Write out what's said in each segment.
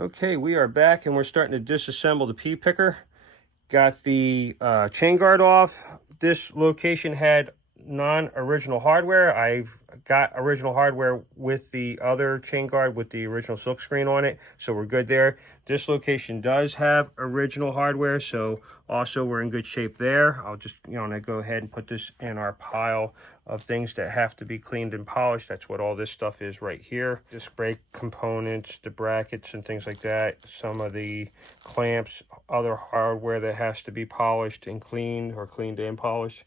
Okay, we are back and we're starting to disassemble the Pea Picker. Got the chain guard off. This location had non-original hardware. I've got original hardware with the other chain guard with the original silk screen on it, so we're good there. This location does have original hardware, so also we're in good shape there. I'll just go ahead and put this in our pile of things that have to be cleaned and polished. That's what all this stuff is right here. Disc brake components, the brackets and things like that, some of the clamps, other hardware that has to be polished and cleaned, or cleaned and polished,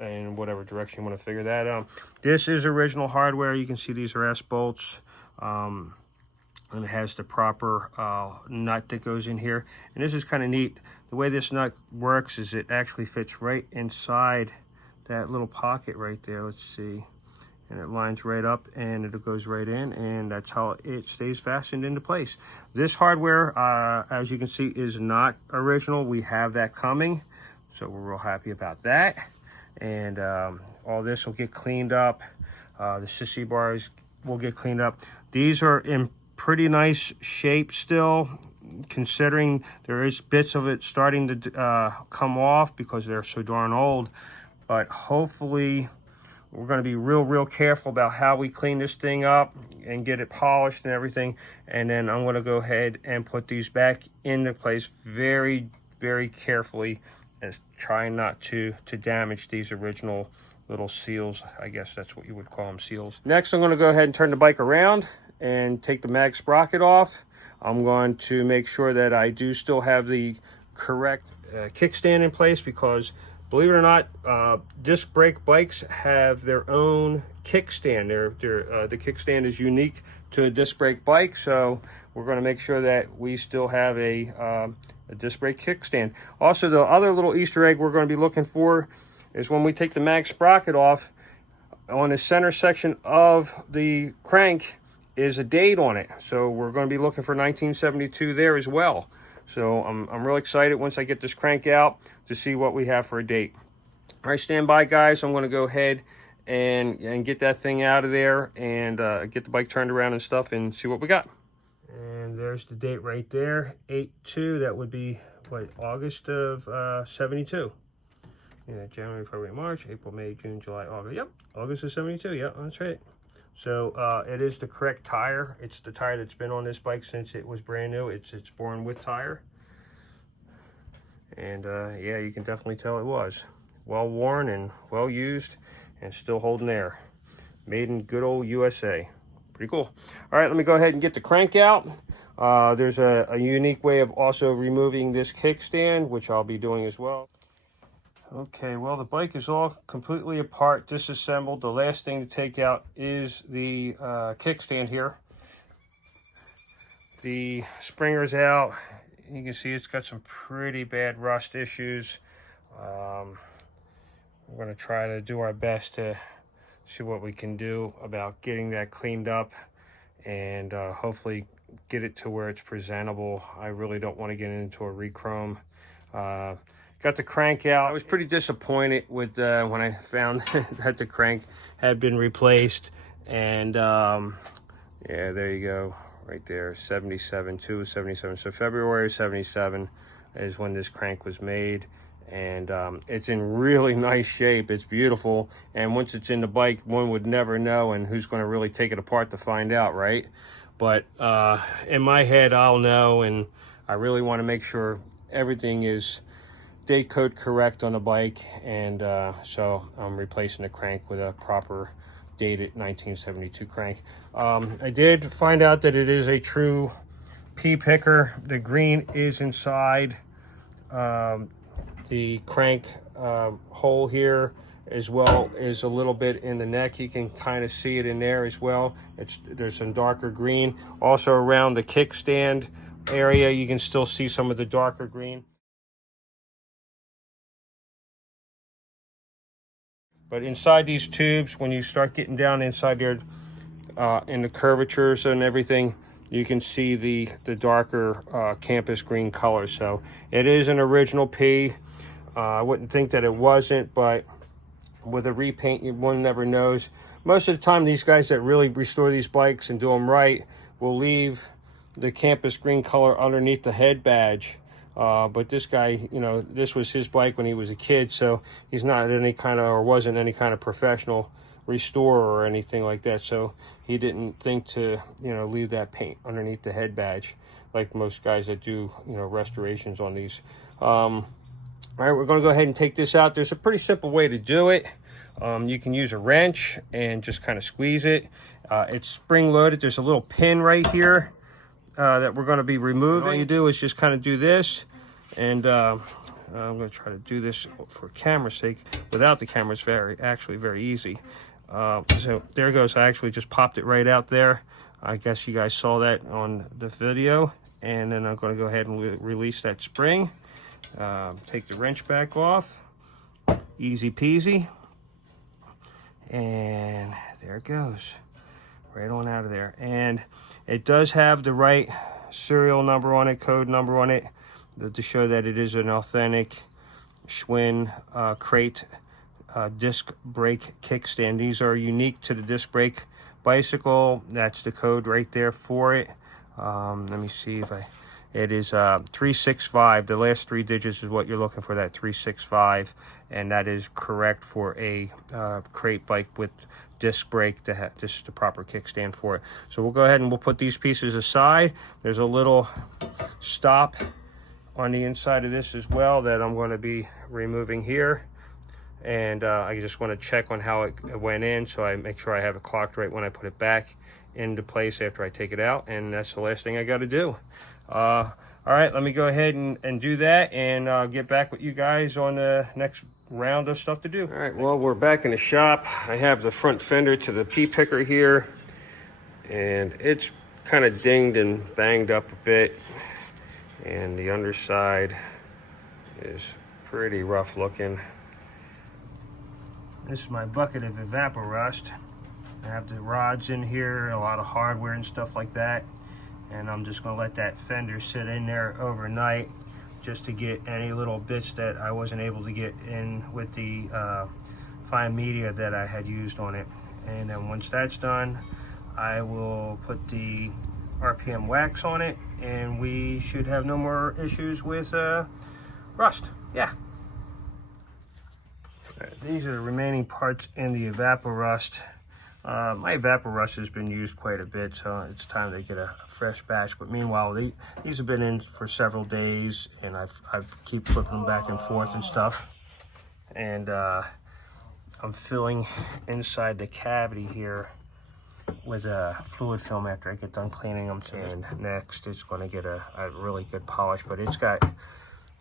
in whatever direction you want to figure that out. This is original hardware. You can see these are S bolts, and it has the proper nut that goes in here. And this is kind of neat. The way this nut works is it actually fits right inside that little pocket right there. Let's see, and it lines right up and it goes right in, and that's how it stays fastened into place. This hardware, as you can see, is not original. We have that coming, so we're real happy about that. And all this will get cleaned up. The sissy bars will get cleaned up. These are in pretty nice shape still, considering there is bits of it starting to come off because they're so darn old. But hopefully we're going to be real careful about how we clean this thing up and get it polished and everything. And then I'm going to go ahead and put these back into place very carefully, and trying not to damage these original little seals. I guess that's what you would call them, seals. Next, I'm going to go ahead and turn the bike around and take the mag sprocket off. I'm going to make sure that I do still have the correct kickstand in place, because believe it or not, disc brake bikes have their own kickstand. The kickstand is unique to a disc brake bike, so we're going to make sure that we still have a disc brake kickstand. Also, the other little Easter egg we're going to be looking for is when we take the mag sprocket off, on the center section of the crank is a date on it. So we're going to be looking for 1972 there as well. So I'm really excited once I get this crank out to see what we have for a date. All right, stand by, guys. I'm going to go ahead and get that thing out of there and get the bike turned around and stuff and see what we got. And there's the date right there, 8/2. That would be what, August of 72. Yeah, January, February, March, April, May, June, July, August. Yep, August of 72. Yep, that's right. So it is the correct tire. It's the tire that's been on this bike since it was brand new. It's born with tire. And yeah, you can definitely tell it was well worn and well used and still holding air. Made in good old USA. Pretty cool. All right, let me go ahead and get the crank out. There's a unique way of also removing this kickstand, which I'll be doing as well. Okay, well, the bike is all completely apart, disassembled. The last thing to take out is the kickstand here. The springer's out. You can see it's got some pretty bad rust issues. We're going to try to do our best to see what we can do about getting that cleaned up and hopefully get it to where it's presentable. I really don't want to get into a re-chrome. Got the crank out. I was pretty disappointed with when I found that the crank had been replaced. And yeah, there you go, right there, 77, 277. So February 77 is when this crank was made. And it's in really nice shape. It's beautiful. And once it's in the bike, one would never know, and who's going to really take it apart to find out, right? But in my head, I'll know, and I really want to make sure everything is date code correct on the bike. And so I'm replacing the crank with a proper dated 1972 crank. I did find out that it is a true Pea Picker. The green is inside the crank hole here, as well as a little bit in the neck. You can kind of see it in there as well. There's some darker green. Also around the kickstand area, you can still see some of the darker green. But inside these tubes, when you start getting down inside there in the curvatures and everything, you can see the darker campus green color. So it is an original P. I wouldn't think that it wasn't, but with a repaint, one never knows. Most of the time, these guys that really restore these bikes and do them right will leave, the campus green color underneath the head badge. But this guy, you know, this was his bike when he was a kid, so he's not any kind of, or wasn't any kind of professional restorer or anything like that. So he didn't think to, you know, leave that paint underneath the head badge like most guys that do, you know, restorations on these. All right, we're going to go ahead and take this out. There's a pretty simple way to do it. You can use a wrench and just kind of squeeze it. It's spring loaded. There's a little pin right here that we're going to be removing. All you do is just kind of do this, and I'm going to try to do this for camera's sake. Without the camera, it's actually very easy. So there it goes. I actually just popped it right out there. I guess you guys saw that on the video. And then I'm going to go ahead and release that spring. Take the wrench back off. Easy peasy. And there it goes. Right on out of there. And it does have the right serial number on it, code number on it, to show that it is an authentic Schwinn Krate disc brake kickstand. These are unique to the disc brake bicycle. That's the code right there for it. Let me see if it is 365. The last 3 digits is what you're looking for, that 365, and that is correct for a Krate bike with disc brake. This is the proper kickstand for it. So we'll go ahead and we'll put these pieces aside. There's a little stop on the inside of this as well that I'm going to be removing here. And I just want to check on how it went in, so I make sure I have it clocked right when I put it back into place after I take it out. And that's the last thing I got to do. All right, let me go ahead and do that, and get back with you guys on the next round of stuff to do. All right, well, we're back in the shop. I have the front fender to the Pea Picker here, and it's kind of dinged and banged up a bit, and the underside is pretty rough looking. This is my bucket of evaporust. I have the rods in here, a lot of hardware and stuff like that, and I'm just going to let that fender sit in there overnight just to get any little bits that I wasn't able to get in with the fine media that I had used on it. And then once that's done, I will put the RPM wax on it, and we should have no more issues with rust. Yeah. These are the remaining parts in the evaporust. My evaporust has been used quite a bit, so it's time to get a fresh batch. But meanwhile, these have been in for several days, and I keep flipping them back and forth and stuff. And I'm filling inside the cavity here with a fluid film after I get done cleaning them. And next, it's going to get a really good polish, but it's got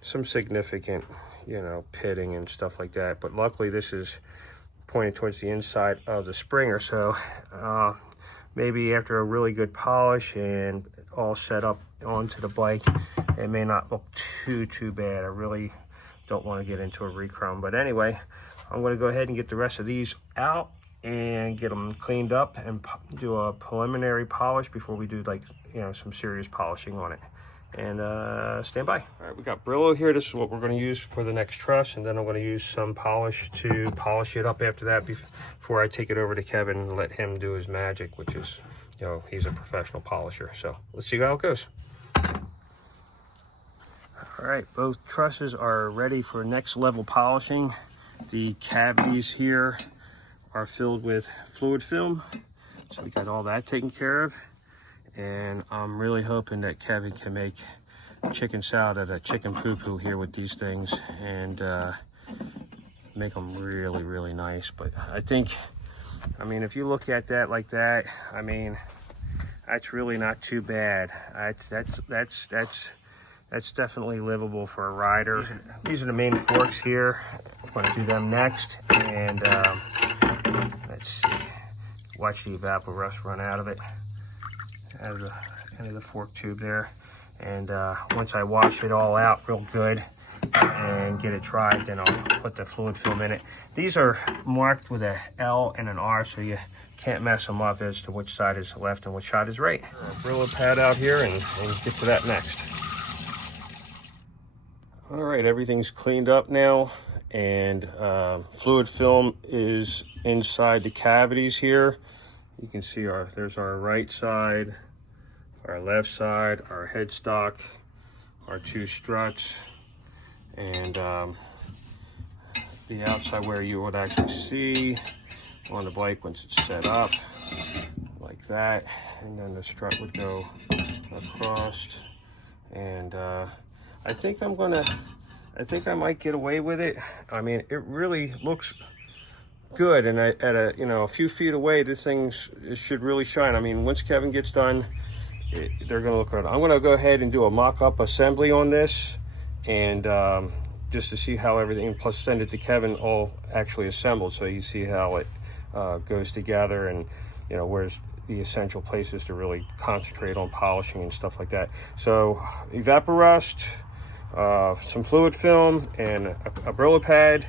some significant, you know, pitting and stuff like that. But luckily, this is pointed towards the inside of the springer, so maybe after a really good polish and all set up onto the bike, it may not look too bad. I really don't want to get into a rechrome, but anyway, I'm going to go ahead and get the rest of these out and get them cleaned up and do a preliminary polish before we do, like, you know, some serious polishing on it. And stand by. All right, we got Brillo here. This is what we're going to use for the next truss, and then I'm going to use some polish to polish it up after that before I take it over to Kevin and let him do his magic, which is, you know, he's a professional polisher. So let's see how it goes. All right, both trusses are ready for next level polishing. The cavities here are filled with fluid film, so we got all that taken care of. And I'm really hoping that Kevin can make chicken salad out of chicken poo-poo here with these things, and make them really nice. But I think, I mean, if you look at that like that, I mean, that's really not too bad. That's definitely livable for a rider. These are the main forks here. I'm going to do them next, and let's see. Watch the evaporust run out of it. Out of the end of the fork tube there. And once I wash it all out real good and get it dried, then I'll put the fluid film in it. These are marked with a L and an R, so you can't mess them up as to which side is left and which side is right. Brillo pad out here, and get to that next. All right, everything's cleaned up now, and fluid film is inside the cavities here. You can see there's our right side our left side, our headstock, our 2 struts, and the outside where you would actually see on the bike once it's set up, like that. And then the strut would go across. And I think I might get away with it. I mean, it really looks good, and at a few feet away, this thing should really shine. I mean, once Kevin gets done, they're gonna look good. I'm gonna go ahead and do a mock-up assembly on this, and just to see how everything, plus send it to Kevin all actually assembled, so you see how it goes together, and where's the essential places to really concentrate on polishing and stuff like that. So evaporust, some fluid film, and a Brillo pad,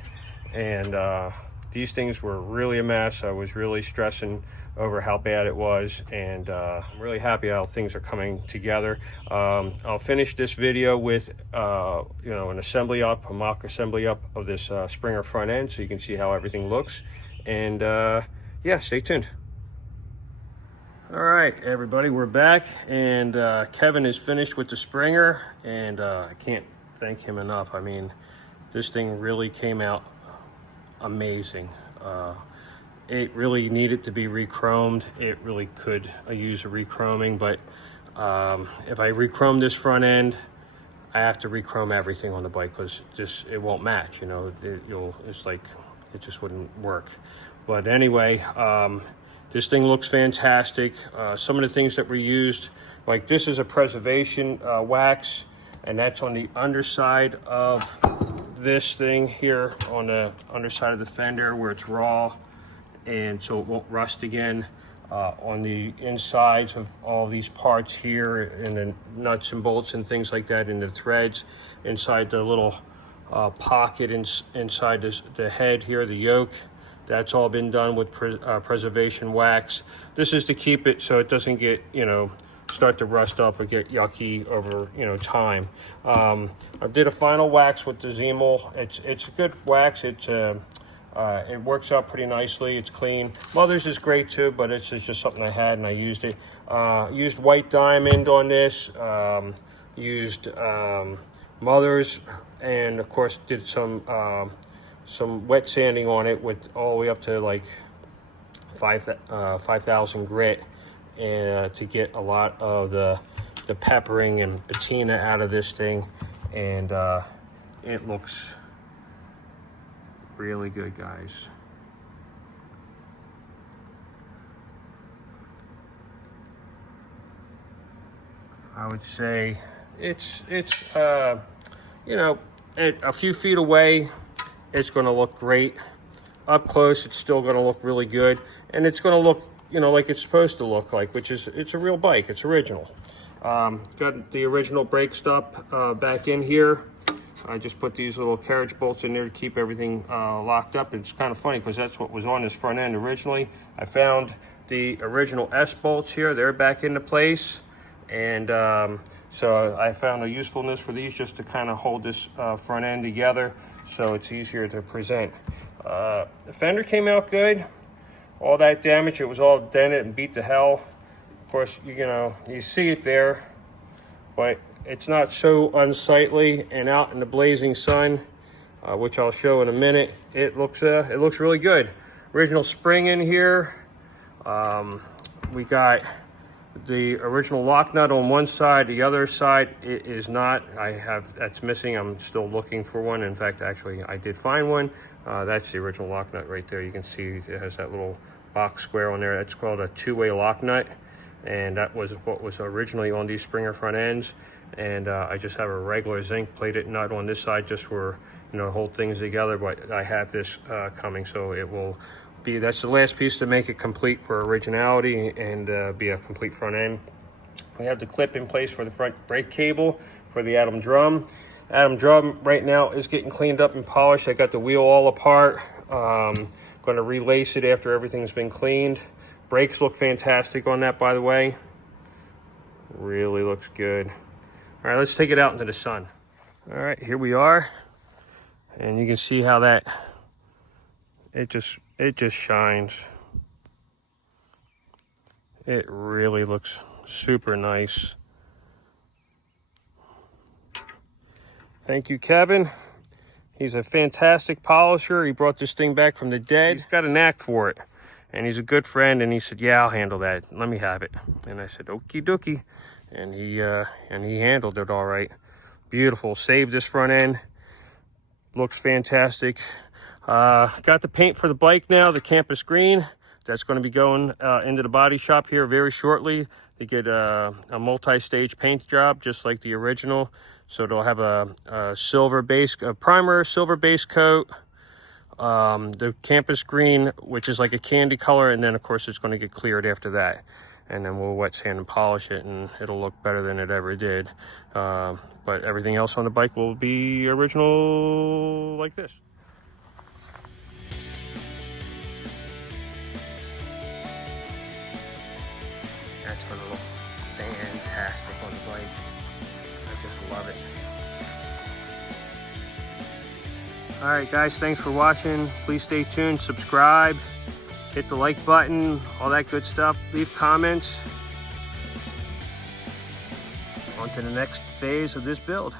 and these things were really a mess. I was really stressing over how bad it was, and I'm really happy how things are coming together. I'll finish this video with an assembly up, a mock assembly up of this Springer front end, so you can see how everything looks. And yeah, stay tuned. All right, everybody, we're back, and Kevin is finished with the Springer, and I can't thank him enough. I mean, this thing really came out amazing. It really needed to be re-chromed. It really could use a re-chroming, but if I re-chrome this front end, I have to re-chrome everything on the bike, because it won't match. It's like it just wouldn't work. But anyway, this thing looks fantastic. Some of the things that were used, like this is a preservation wax, and that's on the underside of this thing here, on the underside of the fender where it's raw, and so it won't rust again. On the insides of all these parts here, and the nuts and bolts and things like that, and the threads inside the little pocket inside the head here, the yoke, that's all been done with preservation wax. This is to keep it so it doesn't get, start to rust up or get yucky over, time. I did a final wax with the Zemel. It's a good wax. It works out pretty nicely. It's clean. Mother's is great too, but it's just something I had and I used it. Used white diamond on this. Used Mother's, and of course did some wet sanding on it with all the way up to like 5,000 grit, and to get a lot of the peppering and patina out of this thing, and it looks really good, guys. I would say it's a few feet away, it's going to look great. Up close, it's still going to look really good, and it's going to look, like it's supposed to look like, which is, it's a real bike. It's original. Got the original brake stop back in here. I just put these little carriage bolts in there to keep everything locked up. It's kind of funny because that's what was on this front end originally. I found the original S bolts here. They're back into place, and so I found a usefulness for these, just to kind of hold this front end together so it's easier to present. The fender came out good. All that damage, it was all dented and beat to hell. Of course, you see it there, but it's not so unsightly, and out in the blazing sun, which I'll show in a minute, it looks really good. Original spring in here. We got the original lock nut on one side. The other side, it is not. That's missing. I'm still looking for one. In fact, actually, I did find one. That's the original lock nut right there. You can see it has that little box square on there. That's called a two-way lock nut, and that was what was originally on these Springer front ends. And I just have a regular zinc plated nut on this side just for, hold things together, but I have this coming, so it will be, that's the last piece to make it complete for originality and be a complete front end. We have the clip in place for the front brake cable for the Atom drum. Atom drum right now is getting cleaned up and polished. I got the wheel all apart. Going to relace it after everything's been cleaned. Brakes look fantastic on that, by the way. Really looks good. All right, let's take it out into the sun. All right, here we are, and you can see how that it just shines. It really looks Super nice. Thank you, Kevin. He's a fantastic polisher. He brought this thing back from the dead. He's got a knack for it. And he's a good friend, and he said, yeah, I'll handle that. Let me have it. And I said, okie dokie. And he handled it all right. Beautiful. Saved this front end. Looks fantastic. Got the paint for the bike now, the campus green. That's going to be going into the body shop here very shortly to get a multi-stage paint job, just like the original. So it'll have a silver base, a primer, silver base coat, the campus green, which is like a candy color, and then of course it's going to get cleared after that. And then we'll wet sand and polish it, and it'll look better than it ever did. But everything else on the bike will be original like this. That's going to look fantastic on the bike. I just love it. All right, guys, thanks for watching. Please stay tuned, subscribe, hit the like button, all that good stuff. Leave comments. On to the next phase of this build.